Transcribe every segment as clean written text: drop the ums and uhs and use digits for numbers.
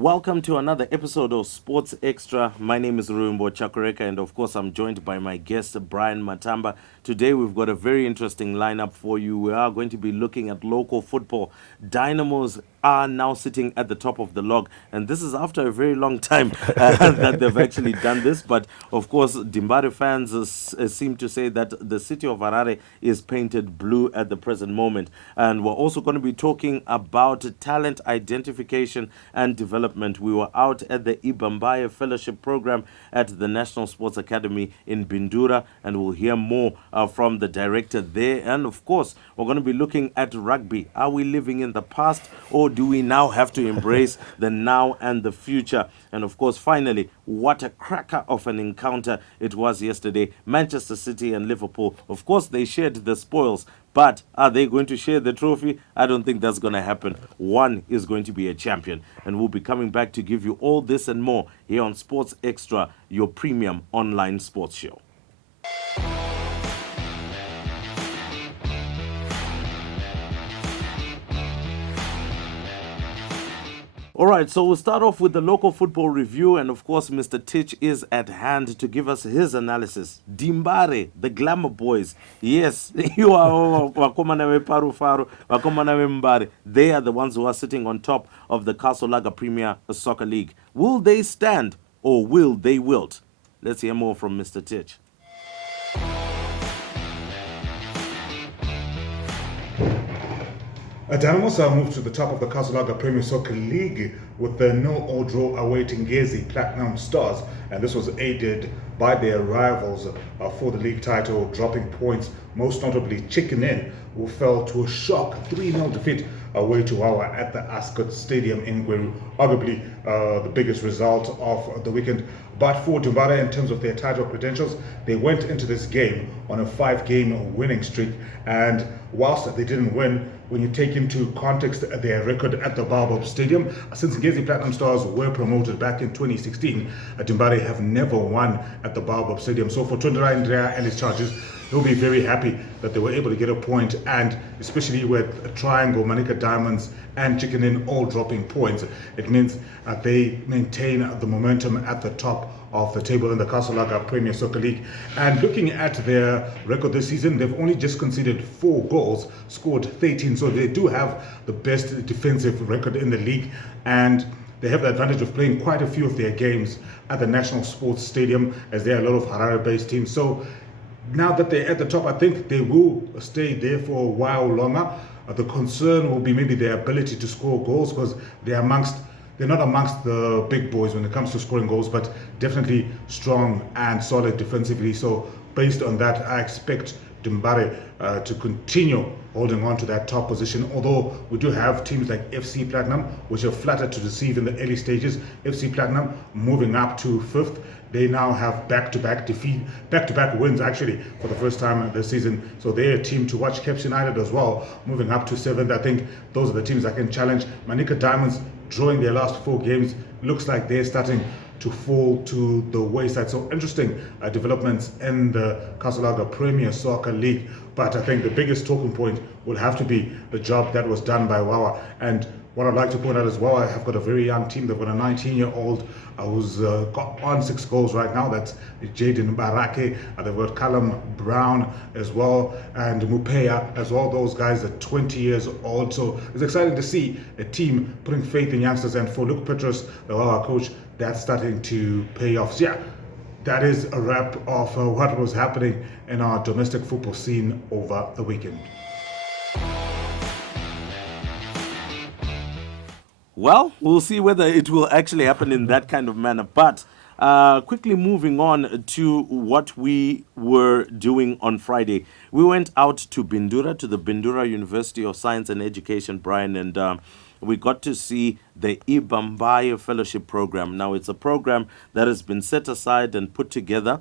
Welcome to another episode of Sports Extra. My name is Rumbo Chakureka, and of course, I'm joined by my guest, Brian Matamba. Today, we've got a very interesting lineup for you. We are going to be looking at local football. Dynamos are now sitting at the top of the log, and this is after a very long time that they've actually done this. But of course, Dimbare fans seem to say that the city of Harare is painted blue at the present moment. And we're also going to be talking about talent identification and development. We were out at the Ebambaya Fellowship Program at the National Sports Academy in Bindura, and we'll hear more from the director there. And of course, we're going to be looking at rugby. Are we living in the past, or do we now have to embrace the now and the future? And of course, finally, what a cracker of an encounter it was yesterday. Manchester City and Liverpool, of course, they shared the spoils, but are they going to share the trophy? I don't think that's going to happen. One is going to be a champion. And we'll be coming back to give you all this and more here on Sports Extra, your premium online sports show. All right, so we'll start off with the local football review, and of course, Mr. Titch is at hand to give us his analysis. Dimbare, the Glamour Boys. Yes, you are Wakomanawe Paru, Wakomanawe Mbare. They are the ones who are sitting on top of the Kasolaga Premier Soccer League. Will they stand, or will they wilt? Let's hear more from Mr. Titch. Dynamos have moved to the top of the Kasolaga Premier Soccer League with the no-all draw awaiting Ngezi Platinum Stars, and this was aided by their rivals for the league title, dropping points, most notably Chicken Inn, who fell to a shock 3-0 defeat away to Wawa at the Ascot Stadium in Gweru, arguably the biggest result of the weekend. But for Dimbare, in terms of their title credentials, they went into this game on a 5-game winning streak, and whilst they didn't win, when you take into context their record at the Baobab Stadium, since Ngezi Platinum Stars were promoted back in 2016, Dimbare have never won at the Baobab Stadium. So for Tundra Andrea and his charges, he'll be very happy that they were able to get a point, and especially with Triangle, Manica Diamonds and Chicken Inn all dropping points, it means they maintain the momentum at the top of the table in the Kasolaga Premier Soccer League. And looking at their record this season, they've only just conceded 4 goals, scored 13, so they do have the best defensive record in the league, and they have the advantage of playing quite a few of their games at the National Sports Stadium, as there are a lot of Harare-based teams. So now that they're at the top, I think they will stay there for a while longer. The concern will be maybe their ability to score goals, because they're not amongst the big boys when it comes to scoring goals, but definitely strong and solid defensively. So based on that, I expect Dimbare to continue holding on to that top position, although we do have teams like FC Platinum, which are flattered to receive in the early stages. FC Platinum moving up to 5th. They now have back-to-back wins actually for the first time this season. So they're a team to watch. Caps United as well, moving up to 7th. I think those are the teams that can challenge. Manica Diamonds drawing their last 4 games. Looks like they're starting to fall to the wayside. So interesting developments in the Kasolaga Premier Soccer League. But I think the biggest talking point will have to be the job that was done by Wawa. And what I'd like to point out as well, I have got a very young team. They've got a 19-year-old who's got on 6 goals right now. That's Jaden Barake. They've got Callum Brown as well, and Mupeya as well. Those guys are 20 years old. So it's exciting to see a team putting faith in youngsters. And for Luke Petros, the Wawa coach, that's starting to pay off. So yeah, that is a wrap of what was happening in our domestic football scene over the weekend. Well, we'll see whether it will actually happen in that kind of manner. But quickly moving on to what we were doing on Friday. We went out to Bindura, to the Bindura University of Science and Education, Brian, and we got to see the Ebambaya Fellowship Program. Now, it's a program that has been set aside and put together,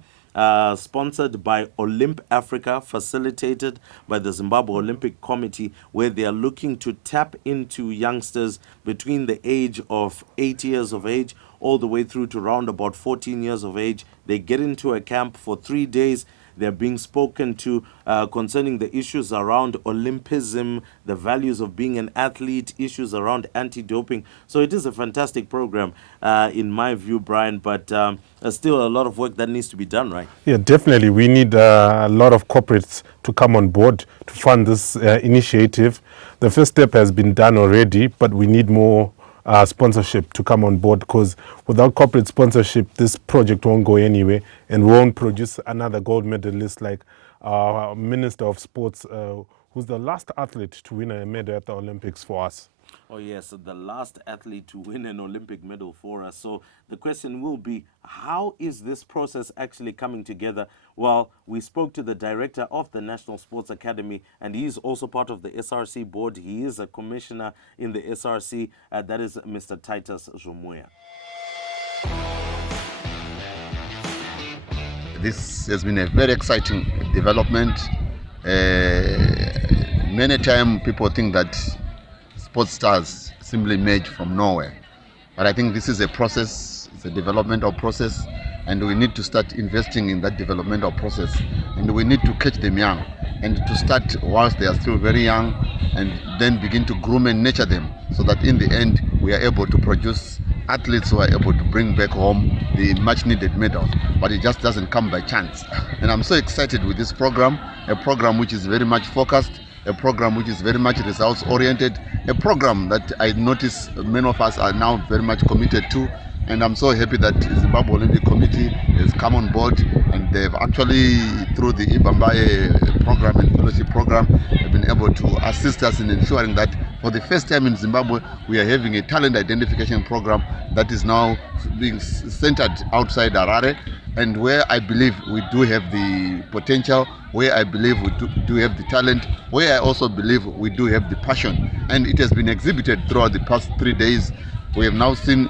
sponsored by Olymp Africa, facilitated by the Zimbabwe Olympic Committee, where they are looking to tap into youngsters between the age of 8 years of age all the way through to around about 14 years of age. They get into a camp for 3 days. They're being spoken to concerning the issues around Olympism, the values of being an athlete, issues around anti-doping. So it is a fantastic program, in my view, Brian, but there's still a lot of work that needs to be done, right? Yeah, definitely. We need a lot of corporates to come on board to fund this initiative. The first step has been done already, but we need more sponsorship to come on board, because without corporate sponsorship, this project won't go anywhere and won't produce another gold medalist like our Minister of Sports, who's the last athlete to win a medal at the Olympics for us. Oh, yes, the last athlete to win an Olympic medal for us. So the question will be, how is this process actually coming together? Well, we spoke to the director of the National Sports Academy, and he is also part of the SRC board. He is a commissioner in the SRC. That is Mr. Titus Zumuya. This has been a very exciting development. Many times people think that sports stars simply emerge from nowhere. But I think this is a process, it's a developmental process, and we need to start investing in that developmental process. And we need to catch them young, and to start whilst they are still very young, and then begin to groom and nurture them, so that in the end we are able to produce athletes who are able to bring back home the much needed medals. But it just doesn't come by chance. And I'm so excited with this program, a program which is very much focused, a program which is very much results oriented, a program that I notice many of us are now very much committed to. And I'm so happy that the Zimbabwe Olympic Committee has come on board, and they've actually, through the Ebambaya program and fellowship program, have been able to assist us in ensuring that for the first time in Zimbabwe, we are having a talent identification program that is now being centered outside Harare, and where I believe we do have the potential, where I believe we do have the talent, where I also believe we do have the passion. And it has been exhibited throughout the past 3 days. We have now seen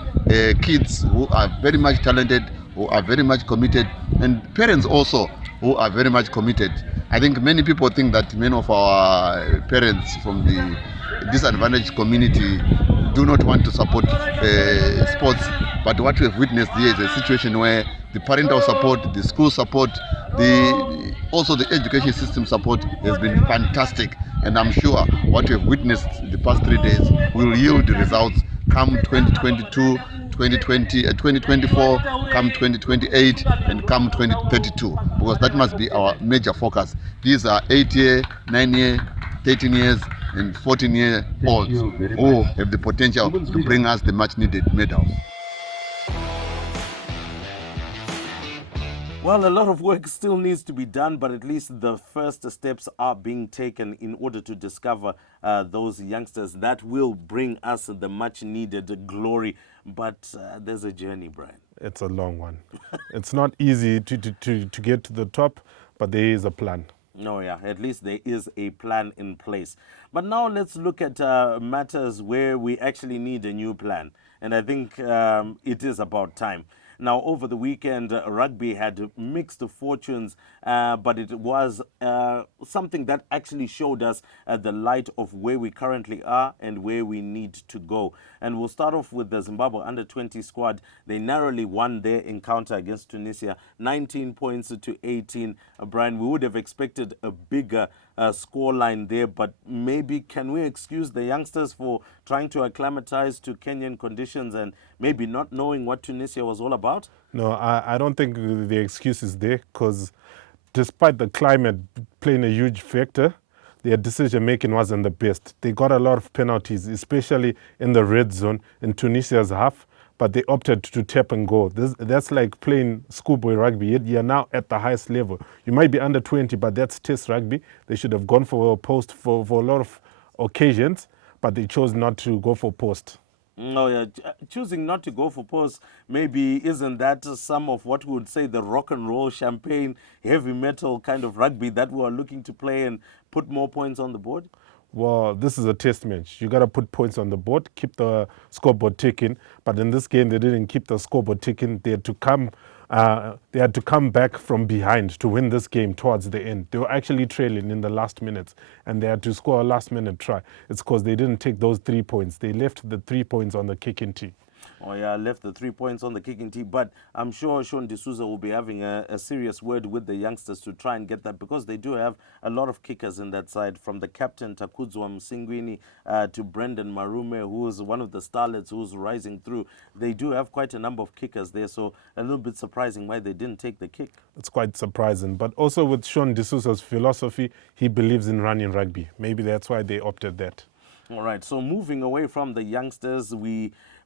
kids who are very much talented, who are very much committed, and parents also who are very much committed. I think many people think that many of our parents from the disadvantaged community do not want to support sports, but what we have witnessed here is a situation where the parental support, the school support, also the education system support has been fantastic. And I'm sure what we have witnessed the past 3 days will yield results come 2022, 2020, 2024, come 2028, and come 2032, because that must be our major focus. These are 8-year, 9-year, 13 years, and 14-year-olds who have the potential to bring us the much-needed medals. Well, a lot of work still needs to be done, but at least the first steps are being taken in order to discover those youngsters that will bring us the much-needed glory. But there's a journey, Brian. It's a long one. It's not easy to get to the top, but there is a plan. No, yeah, at least there is a plan in place. But now let's look at matters where we actually need a new plan. And I think it is about time. Now, over the weekend, rugby had mixed fortunes, but it was something that actually showed us the light of where we currently are and where we need to go. And we'll start off with the Zimbabwe under-20 squad. They narrowly won their encounter against Tunisia, 19 points to 18. Brian, we would have expected a bigger scoreline there, but maybe can we excuse the youngsters for trying to acclimatize to Kenyan conditions and maybe not knowing what Tunisia was all about? No, I don't think the excuse is there, because despite the climate playing a huge factor, their decision-making wasn't the best. They got a lot of penalties, especially in the red zone in Tunisia's half, but they opted to tap and go. That's like playing schoolboy rugby. You're now at the highest level. You might be under 20, but that's test rugby. They should have gone for a post for a lot of occasions, but they chose not to go for post. No, yeah. Choosing not to go for post, maybe isn't that some of what we would say the rock and roll, champagne, heavy metal kind of rugby that we are looking to play and put more points on the board? Well, this is a test match. You got to put points on the board, keep the scoreboard ticking. But in this game, they didn't keep the scoreboard ticking. They had to come back from behind to win this game towards the end. They were actually trailing in the last minutes, and they had to score a last-minute try. It's because they didn't take those 3 points. They left the 3 points on the kicking tee. Oh yeah, left the 3 points on the kicking tee, but I'm sure Sean D'Souza will be having a serious word with the youngsters to try and get that, because they do have a lot of kickers in that side, from the captain Takudzwa Msingwini to Brendan Marume, who is one of the starlets who's rising through. They do have quite a number of kickers there, so a little bit surprising why they didn't take the kick. It's quite surprising. But also with Sean D'Souza's philosophy, he believes in running rugby. Maybe that's why they opted that. All right, so moving away from the youngsters,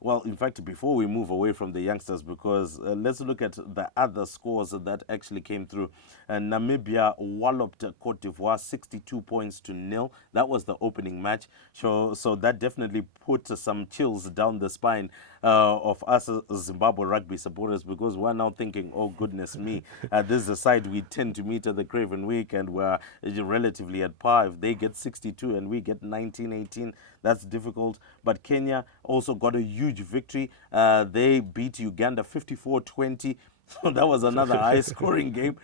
well, in fact, before we move away from the youngsters, because let's look at the other scores that actually came through. Namibia walloped Cote d'Ivoire 62 points to 0. That was the opening match. So that definitely put some chills down the spine of us Zimbabwe rugby supporters, because we're now thinking, oh, goodness me, this is a side we tend to meet at the Craven Week, and we're relatively at par. If they get 62 and we get 19, 18, that's difficult. But Kenya also got a huge victory. They beat Uganda 54-20. So that was another high-scoring game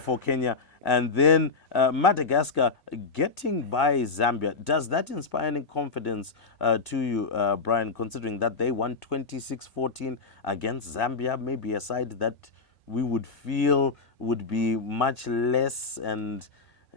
for Kenya. And then Madagascar getting by Zambia. Does that inspire any confidence to you, Brian, considering that they won 26-14 against Zambia, maybe a side that we would feel would be much less? And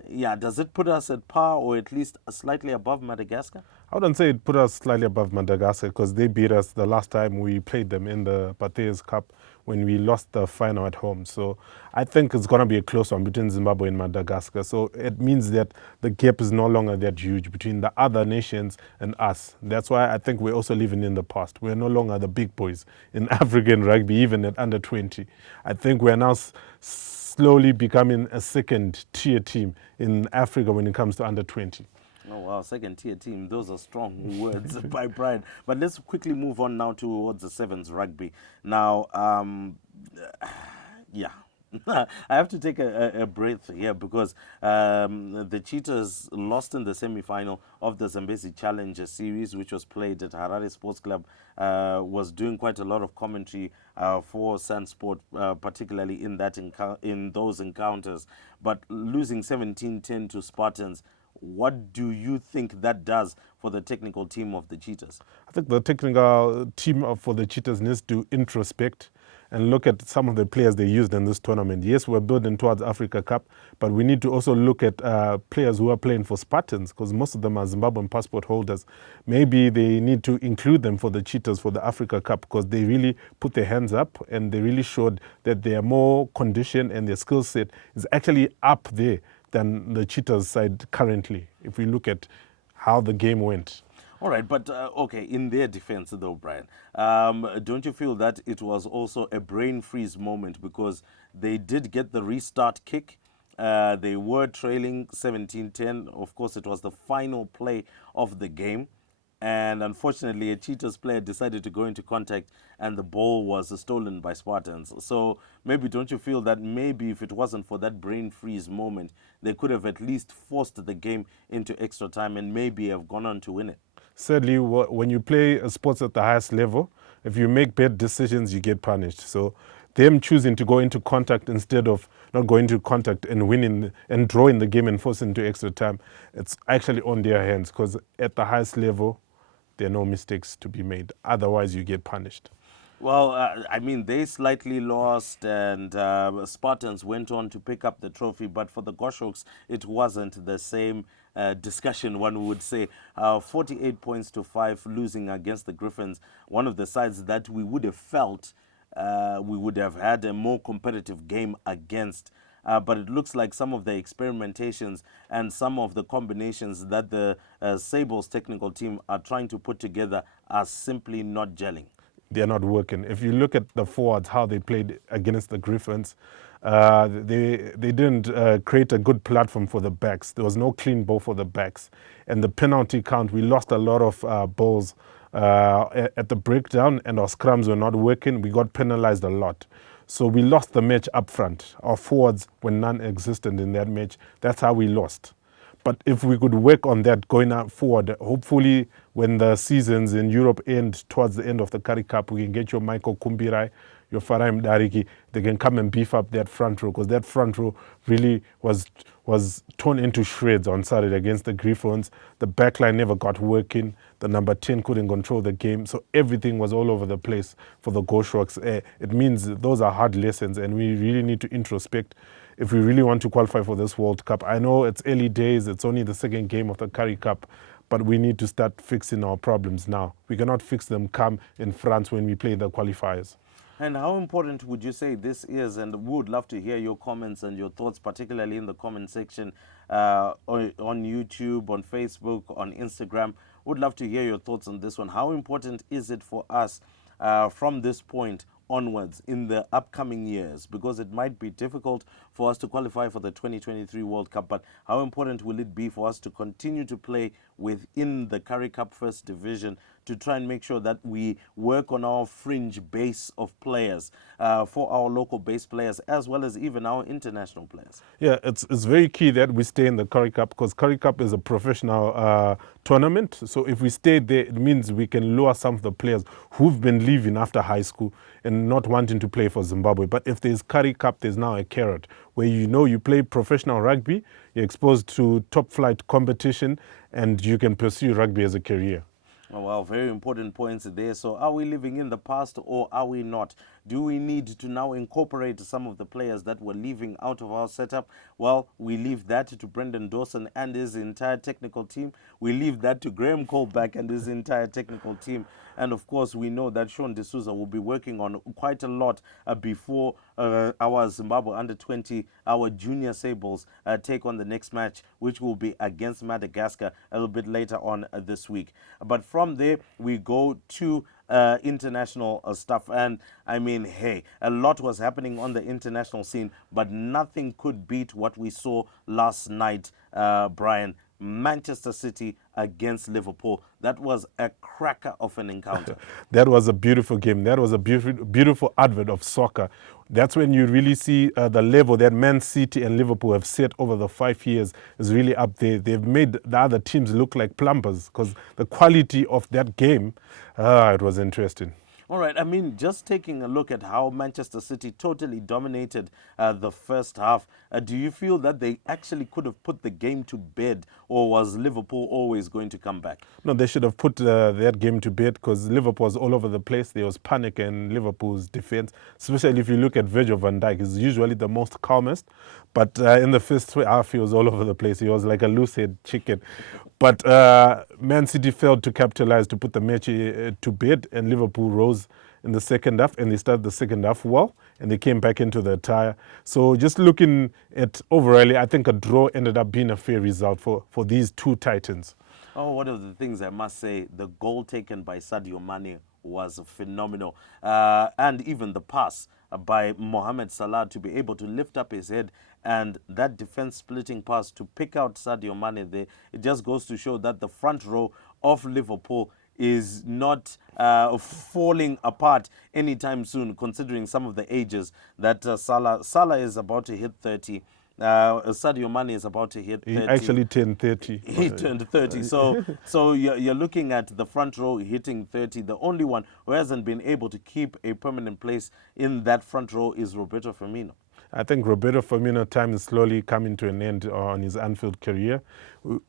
yeah, does it put us at par or at least slightly above Madagascar? I wouldn't say it put us slightly above Madagascar, because they beat us the last time we played them in the Pathés Cup when we lost the final at home. So I think it's going to be a close one between Zimbabwe and Madagascar. So it means that the gap is no longer that huge between the other nations and us. That's why I think we're also living in the past. We're no longer the big boys in African rugby, even at under 20. I think we're now slowly becoming a second-tier team in Africa when it comes to under 20. Oh, wow, second-tier team. Those are strong words by Brian. But let's quickly move on now towards the Sevens rugby. Now, yeah. I have to take a breath here, because the Cheetahs lost in the semi-final of the Zambezi Challenger Series, which was played at Harare Sports Club. Was doing quite a lot of commentary for SunSport, particularly in those encounters. But losing 17-10 to Spartans, what do you think that does for the technical team of the Cheetahs? I think the technical team for the Cheetahs needs to introspect and look at some of the players they used in this tournament. Yes, we're building towards Africa Cup, but we need to also look at players who are playing for Spartans, because most of them are Zimbabwean passport holders. Maybe they need to include them for the Cheetahs for the Africa Cup, because they really put their hands up and they really showed that they are more conditioned and their skill set is actually up there than the Cheetahs side currently, if we look at how the game went. All right, but okay, in their defense though, Brian, don't you feel that it was also a brain freeze moment, because they did get the restart kick? They were trailing 17-10. Of course, it was the final play of the game. And unfortunately, a Cheetahs player decided to go into contact and the ball was stolen by Spartans. So maybe don't you feel that maybe if it wasn't for that brain freeze moment, they could have at least forced the game into extra time and maybe have gone on to win it? Sadly, when you play sports at the highest level, if you make bad decisions, you get punished. So them choosing to go into contact instead of not going into contact and winning and drawing the game and forcing into extra time, it's actually on their hands, because at the highest level, there are no mistakes to be made. Otherwise, you get punished. Well, I mean, they slightly lost, and Spartans went on to pick up the trophy. But for the Goshawks, it wasn't the same discussion, one would say. 48 points to 5, losing against the Griffins, one of the sides that we would have felt we would have had a more competitive game against. But it looks like some of the experimentations and some of the combinations that the Sables technical team are trying to put together are simply not gelling. They're not working. If you look at the forwards, how they played against the Griffins, they didn't create a good platform for the backs. There was no clean ball for the backs. And the penalty count, we lost a lot of balls at the breakdown, and our scrums were not working. We got penalized a lot. So we lost the match up front. Our forwards were non-existent in that match. That's how we lost. But if we could work on that going forward, hopefully when the seasons in Europe end towards the end of the Currie Cup, we can get your Michael Kumbirai, your Farai Mdariki, they can come and beef up that front row, because that front row really was torn into shreds on Saturday against the Griffons. The backline never got working. The number 10 couldn't control the game. So everything was all over the place for the Goshawks. It means those are hard lessons, and we really need to introspect if we really want to qualify for this World Cup. I know it's early days. It's only the second game of the Currie Cup. But we need to start fixing our problems now. We cannot fix them come in France when we play the qualifiers. And how important would you say this is? And we would love to hear your comments and your thoughts, particularly in the comment section on YouTube, on Facebook, on Instagram. Would love to hear your thoughts on this one. How important is it for us from this point onwards in the upcoming years? Because it might be difficult for us to qualify for the 2023 World Cup, but how important will it be for us to continue to play within the Currie Cup First Division to try and make sure that we work on our fringe base of players for our local base players as well as even our international players? Yeah, it's very key that we stay in the Currie Cup, because Currie Cup is a professional tournament. So if we stay there, it means we can lure some of the players who've been leaving after high school and not wanting to play for Zimbabwe. But if there's Currie Cup, there's now a carrot where you play professional rugby, you're exposed to top flight competition, and you can pursue rugby as a career. Oh, well, very important points there. So are we living in the past or are we not? Do we need to now incorporate some of the players that were leaving out of our setup? Well, we leave that to Brendan Dawson and his entire technical team. We leave that to Graham Colback and his entire technical team. And of course, we know that Sean D'Souza will be working on quite a lot before our Zimbabwe under-20, our junior Sables, take on the next match, which will be against Madagascar a little bit later on this week. But from there, we go to international stuff. And I mean, hey, a lot was happening on the international scene, but nothing could beat what we saw last night, Brian. Manchester City against Liverpool. That was a cracker of an encounter. That was a beautiful game. That was a beautiful advert of soccer. That's when you really see the level that Man City and Liverpool have set over the 5 years is really up there. They've made the other teams look like plumbers, because the quality of that game, it was interesting. All right, I mean, just taking a look at how Manchester City totally dominated the first half, do you feel that they actually could have put the game to bed, or was Liverpool always going to come back? No, they should have put that game to bed, because Liverpool was all over the place. There was panic in Liverpool's defense, especially if you look at Virgil van Dijk. He's usually the most calmest, but in the first half, he was all over the place. He was like a loose-head chicken. But Man City failed to capitalize to put the match to bed, and Liverpool rose in the second half, and they started the second half well, and they came back into the tire. So just looking at overall, I think a draw ended up being a fair result for these two Titans. Oh, one of the things I must say, the goal taken by Sadio Mane was phenomenal. And even the pass by Mohamed Salah to be able to lift up his head and that defense-splitting pass to pick out Sadio Mane there, it just goes to show that the front row of Liverpool is not falling apart anytime soon, considering some of the ages that Salah is about to hit 30. Sadio Mane is about to hit 30. He actually turned 30. He turned 30. So you're looking at the front row hitting 30. The only one who hasn't been able to keep a permanent place in that front row is Roberto Firmino. I think Roberto Firmino time is slowly coming to an end on his Anfield career.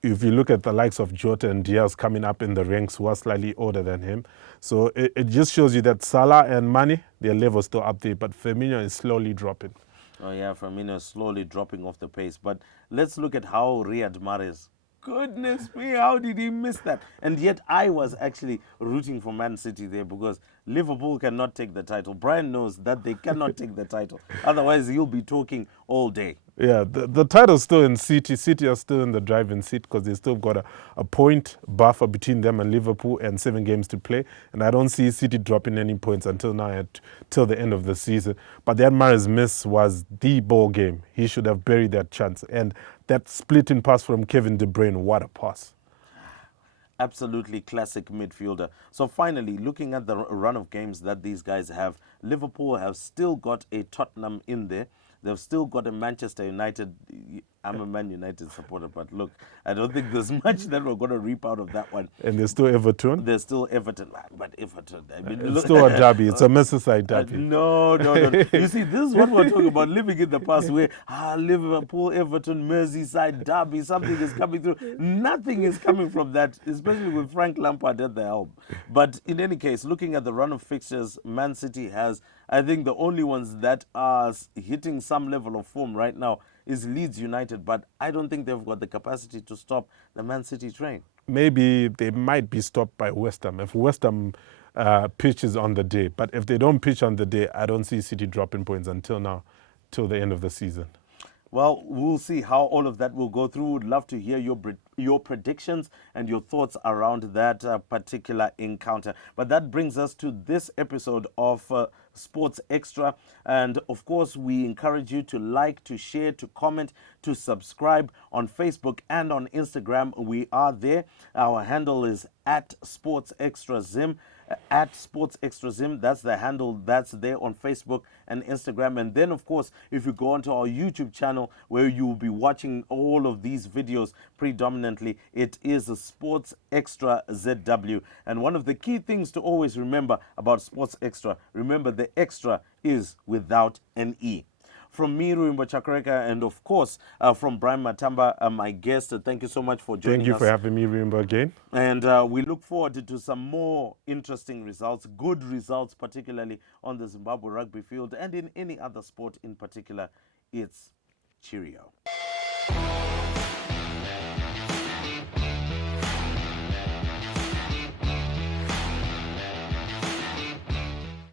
If you look at the likes of Jota and Diaz coming up in the ranks who are slightly older than him. So it just shows you that Salah and Mane, their level's still up there, but Firmino is slowly dropping. Oh yeah, Firmino is slowly dropping off the pace. But let's look at how Riyad Mahrez, goodness me, how did he miss that? And yet I was actually rooting for Man City there, because Liverpool cannot take the title. Brian knows that they cannot take the title. Otherwise, he'll be talking all day. Yeah, the title's still in City. City are still in the driving seat, because they still got a point buffer between them and Liverpool and 7 games to play. And I don't see City dropping any points until now, till the end of the season. But that Mahrez miss was the ball game. He should have buried that chance. And that splitting pass from Kevin De Bruyne, what a pass. Absolutely classic midfielder. So finally, looking at the run of games that these guys have, Liverpool have still got a Tottenham in there. They've still got a Manchester United. I'm a Man United supporter, but look, I don't think there's much that we're going to reap out of that one. And there's still Everton. There's still Everton, but Everton, I mean, It's still a derby. It's a Merseyside derby. no. You see, this is what we're talking about, living in the past where, Liverpool, Everton, Merseyside derby, something is coming through. Nothing is coming from that, especially with Frank Lampard at the helm. But in any case, looking at the run of fixtures, Man City has, I think the only ones that are hitting some level of form right now is Leeds United, but I don't think they've got the capacity to stop the Man City train. Maybe they might be stopped by West Ham if West Ham pitches on the day. But if they don't pitch on the day, I don't see City dropping points until now, till the end of the season. Well, we'll see how all of that will go through. Would love to hear your predictions and your thoughts around that particular encounter. But that brings us to this episode of Sports Extra. And of course, we encourage you to like, to share, to comment, to subscribe on Facebook and on Instagram. We are there. Our handle is at Sports Extra Zim. At Sports Extra Zim, that's the handle that's there on Facebook and Instagram. And then, of course, if you go onto our YouTube channel where you will be watching all of these videos predominantly, it is a Sports Extra ZW. And one of the key things to always remember about Sports Extra, remember the extra is without an E. From me, Ruimbo Chakreka, and of course, from Brian Matamba, my guest, thank you so much for joining us. Thank you for having me, Ruimbo, again. And we look forward to some more interesting results, good results, particularly on the Zimbabwe rugby field and in any other sport in particular. It's cheerio.